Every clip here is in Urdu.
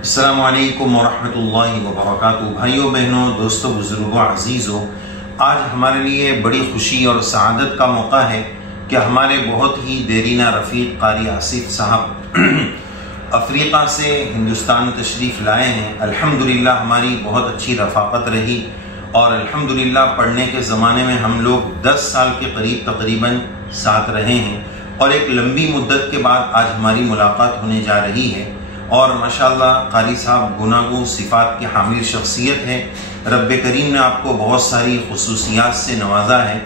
السلام علیکم ورحمۃ اللہ وبرکاتہ۔ بھائیوں بہنوں، دوستوں، بزرگوں، عزیزوں، آج ہمارے لیے بڑی خوشی اور سعادت کا موقع ہے کہ ہمارے بہت ہی دیرینہ رفیق قاری آصف صاحب افریقہ سے ہندوستان تشریف لائے ہیں۔ الحمدللہ ہماری بہت اچھی رفاقت رہی اور الحمدللہ پڑھنے کے زمانے میں ہم لوگ 10 سال کے قریب تقریباً ساتھ رہے ہیں اور ایک لمبی مدت کے بعد آج ہماری ملاقات ہونے جا رہی ہے۔ اور ماشاءاللہ قاری صاحب گناگو صفات کی حامل شخصیت ہے۔ رب کریم نے آپ کو بہت ساری خصوصیات سے نوازا ہے۔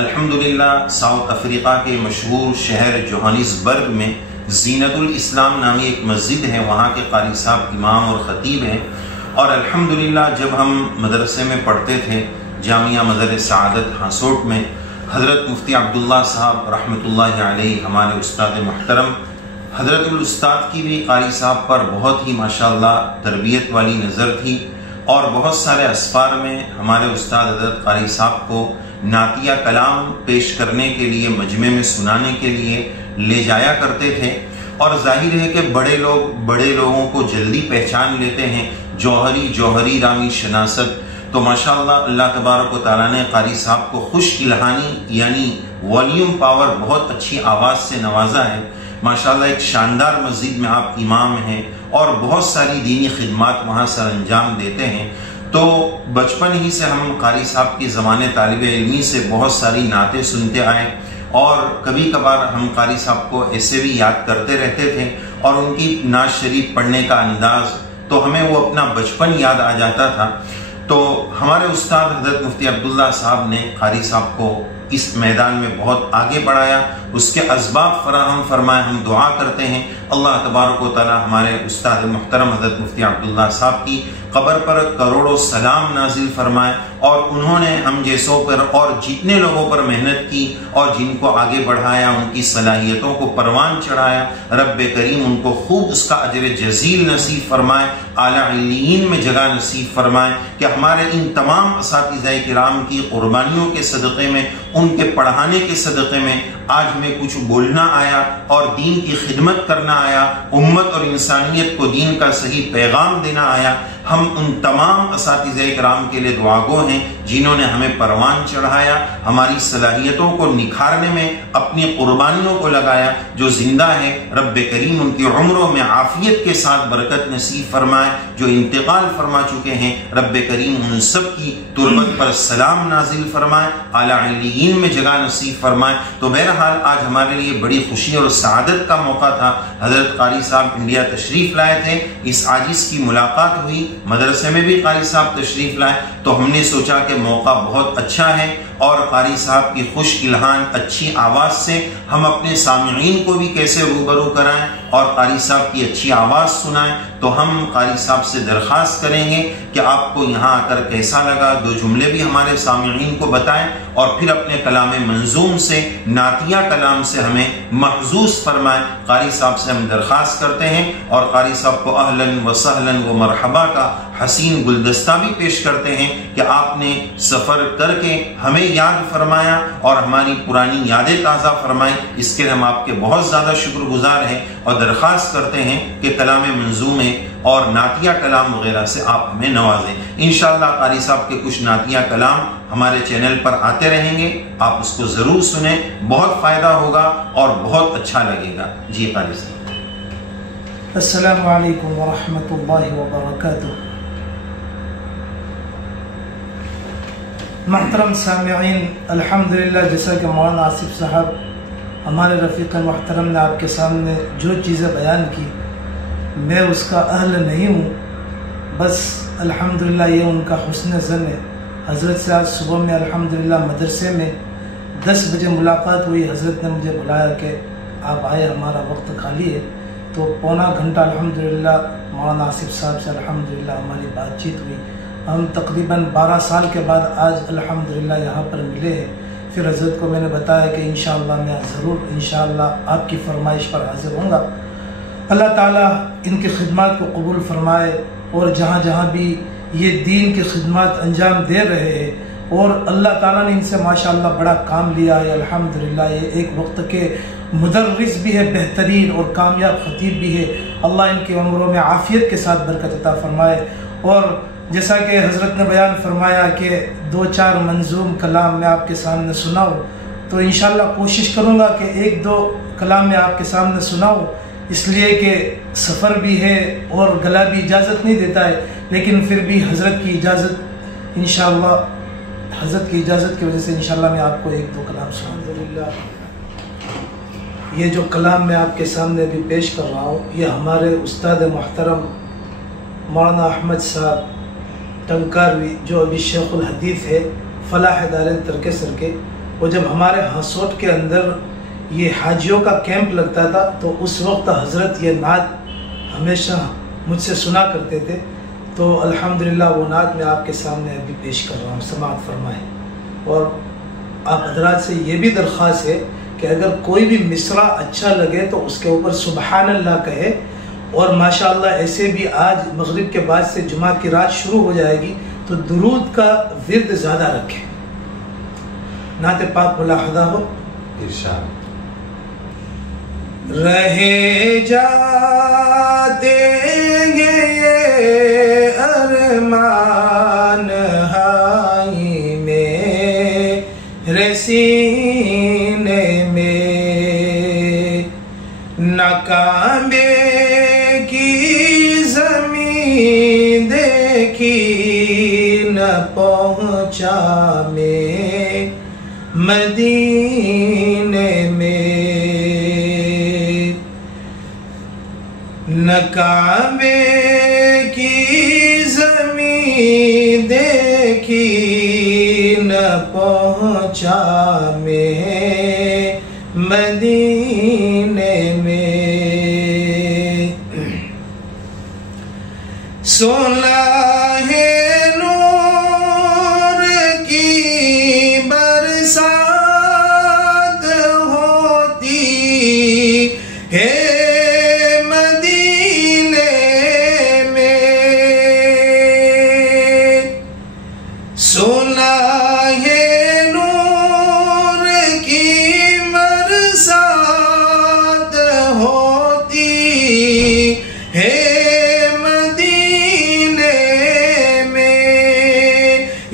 الحمدللہ ساؤتھ افریقہ کے مشہور شہر جوہانسبرگ میں زینت الاسلام نامی ایک مسجد ہے، وہاں کے قاری صاحب امام اور خطیب ہیں۔ اور الحمدللہ جب ہم مدرسے میں پڑھتے تھے جامعہ مزار سعادت ہاسوٹ میں، حضرت مفتی عبداللہ صاحب رحمۃ اللہ علیہ ہمارے استاد محترم، حضرت الاستاد کی بھی قاری صاحب پر بہت ہی ماشاءاللہ تربیت والی نظر تھی اور بہت سارے اسفار میں ہمارے استاد حضرت قاری صاحب کو نعتیہ کلام پیش کرنے کے لیے مجمع میں سنانے کے لیے لے جایا کرتے تھے۔ اور ظاہر ہے کہ بڑے لوگوں کو جلدی پہچان لیتے ہیں، جوہری رامی شناست۔ تو ماشاءاللہ اللہ تبارک و تعالیٰ نے قاری صاحب کو خوش الہانی یعنی والیوم پاور بہت اچھی آواز سے نوازا ہے۔ ماشاءاللہ ایک شاندار مسجد میں آپ امام ہیں اور بہت ساری دینی خدمات وہاں سر انجام دیتے ہیں۔ تو بچپن ہی سے ہم قاری صاحب کی زمانے طالب علمی سے بہت ساری نعتیں سنتے آئے اور کبھی کبھار ہم قاری صاحب کو ایسے بھی یاد کرتے رہتے تھے اور ان کی نعت شریف پڑھنے کا انداز تو ہمیں وہ اپنا بچپن یاد آ جاتا تھا۔ تو ہمارے استاد حضرت مفتی عبداللہ صاحب نے قاری صاحب کو اس میدان میں بہت آگے بڑھایا، اس کے اسباب فراہم فرمائے۔ ہم دعا کرتے ہیں اللہ تبارک و تعالی ہمارے استاد محترم حضرت مفتی عبداللہ صاحب کی قبر پر کروڑوں سلام نازل فرمائے اور انہوں نے ہم جیسوں پر اور جتنے لوگوں پر محنت کی اور جن کو آگے بڑھایا، ان کی صلاحیتوں کو پروان چڑھایا، رب کریم ان کو خوب اس کا اجر جزیل نصیب فرمائے، اعلیٰ علیین میں جگہ نصیب فرمائے کہ ہمارے ان تمام اساتذہ کرام کی قربانیوں کے صدقے میں، ان کے پڑھانے کے صدقے میں آج ہمیں کچھ بولنا آیا اور دین کی خدمت کرنا آیا، امت اور انسانیت کو دین کا صحیح پیغام دینا آیا۔ ہم ان تمام اساتذہ کرام کے لیے دعا گو ہیں جنہوں نے ہمیں پروان چڑھایا، ہماری صلاحیتوں کو نکھارنے میں اپنی قربانیوں کو لگایا۔ جو زندہ ہے رب کریم ان کی عمروں میں عافیت کے ساتھ برکت نصیب فرمائے، جو انتقال فرما چکے ہیں رب کریم ان سب کی تربت پر سلام نازل فرمائے، اعلیٰ علیین میں جگہ نصیب فرمائے۔ تو بہرحال آج ہمارے لیے بڑی خوشی اور سعادت کا موقع تھا۔ حضرت قاری صاحب انڈیا تشریف لائے تھے، اس عاجز کی ملاقات ہوئی، مدرسے میں بھی قاری صاحب تشریف لائے، تو ہم نے سوچا کہ موقع بہت اچھا ہے اور قاری صاحب کی خوش الہان اچھی آواز سے ہم اپنے سامعین کو بھی کیسے روبرو کرائیں اور قاری صاحب کی اچھی آواز سنائیں۔ تو ہم قاری صاحب سے درخواست کریں گے کہ آپ کو یہاں آ کر کیسا لگا، دو جملے بھی ہمارے سامعین کو بتائیں اور پھر اپنے کلام منظوم سے، نعتیہ کلام سے ہمیں محظوظ فرمائیں۔ قاری صاحب سے ہم درخواست کرتے ہیں اور قاری صاحب کو اہلاً و سہلاً و مرحبا کا حسین گلدستہ بھی پیش کرتے ہیں کہ آپ نے سفر کر کے ہمیں یاد فرمایا اور ہماری پرانی یادیں تازہ فرمائیں۔ اس کے لیے ہم آپ کے بہت زیادہ شکر گزار ہیں اور درخواست کرتے ہیں کہ کلام منظومے اور نعتیہ کلام وغیرہ سے آپ ہمیں نوازیں۔ انشاءاللہ قاری صاحب کے کچھ نعتیہ کلام ہمارے چینل پر آتے رہیں گے، آپ اس کو ضرور سنیں، بہت فائدہ ہوگا اور بہت اچھا لگے گا۔ جی قاری صاحب۔ السلام علیکم ورحمۃ اللہ وبرکاتہ۔ محترم سامعین، الحمدللہ جیسا کہ مولانا آصف صاحب ہمارے رفیق محترم نے آپ کے سامنے جو چیزیں بیان کی، میں اس کا اہل نہیں ہوں، بس الحمدللہ یہ ان کا حسن ظن ہے۔ حضرت سے آج صبح میں الحمدللہ مدرسے میں 10 بجے ملاقات ہوئی، حضرت نے مجھے بلایا کہ آپ آئے، ہمارا وقت خالی ہے، تو پونا گھنٹہ الحمدللہ مولانا آصف صاحب سے الحمدللہ ہماری بات چیت ہوئی۔ ہم تقریباً 12 سال کے بعد آج الحمدللہ یہاں پر ملے ہیں۔ پھر حضرت کو میں نے بتایا کہ انشاءاللہ میں ضرور انشاءاللہ آپ کی فرمائش پر حاضر ہوں گا۔ اللہ تعالیٰ ان کی خدمات کو قبول فرمائے اور جہاں جہاں بھی یہ دین کی خدمات انجام دے رہے ہیں اور اللہ تعالیٰ نے ان سے ماشاءاللہ بڑا کام لیا ہے الحمدللہ۔ یہ ایک وقت کے مدرس بھی ہے بہترین اور کامیاب خطیب بھی ہے اللہ ان کی عمروں میں عافیت کے ساتھ برکت عطا فرمائے. اور جیسا کہ حضرت نے بیان فرمایا کہ 2-4 منظوم کلام میں آپ کے سامنے سناؤں، تو انشاءاللہ کوشش کروں گا کہ 1-2 کلام میں آپ کے سامنے سناؤں، اس لیے کہ سفر بھی ہے اور گلا بھی اجازت نہیں دیتا ہے، لیکن پھر بھی حضرت کی اجازت انشاءاللہ، حضرت کی اجازت کی وجہ سے انشاءاللہ میں آپ کو 1-2 کلام سناؤں. الحمدللہ یہ جو کلام میں آپ کے سامنے بھی پیش کر رہا ہوں، یہ ہمارے استاد محترم مولانا احمد صاحب ٹنکاروی، جو ابھی شیخ الحدیث ہے فلاح دارین ترکسر کے، وہ جب ہمارے ہاسوٹ کے اندر یہ حاجیوں کا کیمپ لگتا تھا تو اس وقت حضرت یہ نعت ہمیشہ مجھ سے سنا کرتے تھے. تو الحمدللہ وہ نعت میں آپ کے سامنے ابھی پیش کر رہا ہوں، سماعت فرمائیں. اور آپ حضرات سے یہ بھی درخواست ہے کہ اگر کوئی بھی مصرع اچھا لگے تو اس کے اوپر سبحان اللہ کہے. اور ماشاءاللہ ایسے بھی آج مغرب کے بعد سے جمعہ کی رات شروع ہو جائے گی تو درود کا ورد زیادہ رکھیں. نعت پاک ملاحظہ ہو. ارشاد. رہے جاتے گے یہ ارمان ہائی میرے سینے میں، ناکامے کی زمین دیکھی نہ پہنچا میں مدینے میں، ناکامے کی زمین دیکھی نہ پہنچا میں مدینے میں، سونا ہے نور کی برسات ہوتی ہے مدینے میں، سونا ہے نور کی برسات ہوتی ہے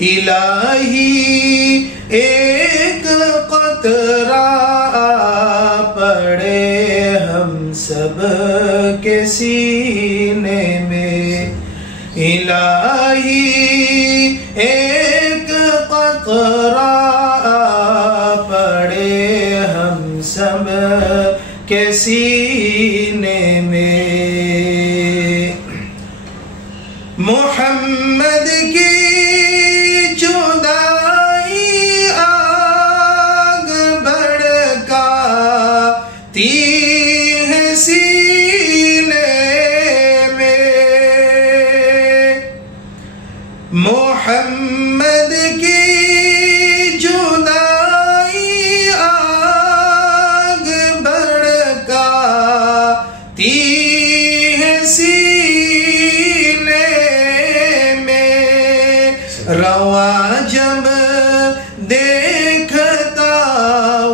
الہی ایک قطرہ پڑے ہم سب کے سینے میں، الہی ایک قطرہ پڑے ہم سب کے سینے میں، محمد کی محمد کی جدائی آگ بھڑکاتی ہے سینے میں، رواں جب دیکھتا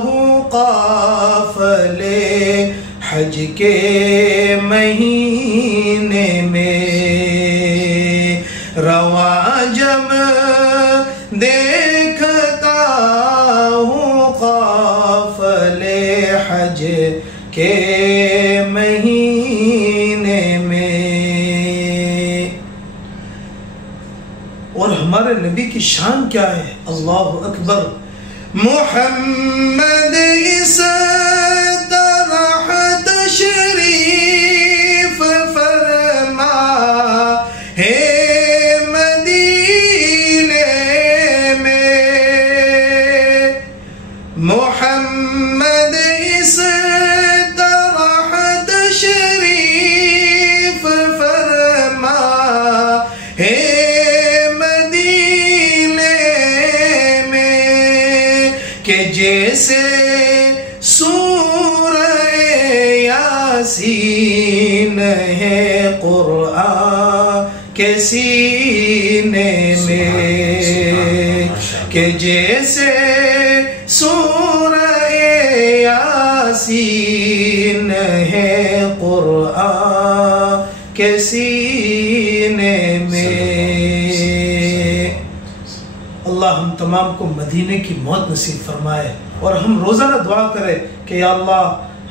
ہوں قافلے حج کے مہینے میں، رواں جب دیکھتا ہوں قافلے حج کے مہینے میں. اور ہمارے نبی کی شان کیا ہے، اللہ اکبر. محمد اس طرح تشریف فرما ہے محمد اس طرح تشریف فرما ہے مدینے میں، کہ جیسے سورہ یاسین ہے قرآن کے سینے میں، کہ جیسے سورہ یاسین ہے قرآن میں اللہ ہم تمام کو مدینے کی موت نصیب فرمائے، اور ہم روزانہ دعا کریں کہ یا اللہ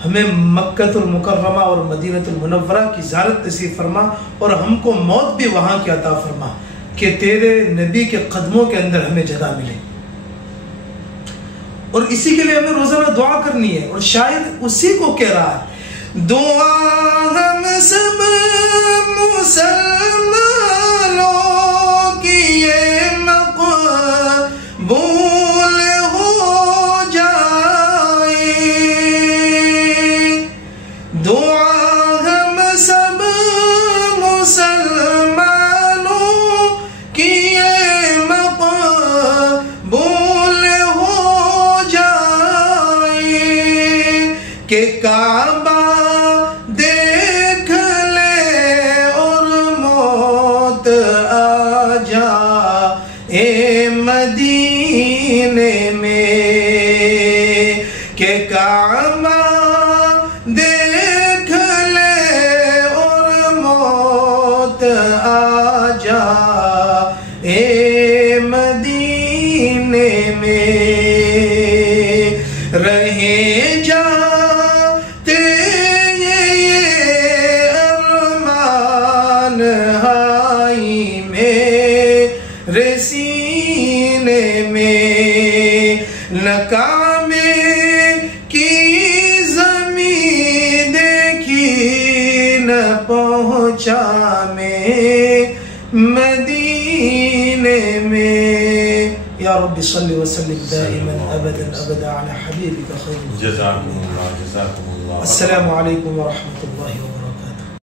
ہمیں مکہ المکرمہ اور مدینہ المنورہ کی زیارت نصیب فرما، اور ہم کو موت بھی وہاں کی عطا فرما کہ تیرے نبی کے قدموں کے اندر ہمیں جگہ ملے۔ اور اسی کے لیے ہمیں روزانہ دعا کرنی ہے، اور شاید اسی کو کہہ رہا ہے دعا ہم سب مسلمانوں کی یہ مقبول ہو جائے، دعا ہم سب مسلمانوں کی یہ مقبول ہو جائے کہ کعبہ دیکھ لے اور موت آ جائے مدینے میں، کہ کعبہ دیکھ لے اور موت آ جائے مدینے میں، رہے جاتے یہ ارمان ہائی میرے سینے میں، نہ کعبے کی زمین دیکھی نہ پہنچا میں مدینے میں۔ یا رب صلی وسلم دائما ابدا ابدا علی حبیبک خیر۔ جزاکم اللہ، جزاکم اللہ۔ السلام علیکم ورحمۃ اللہ وبرکاتہ۔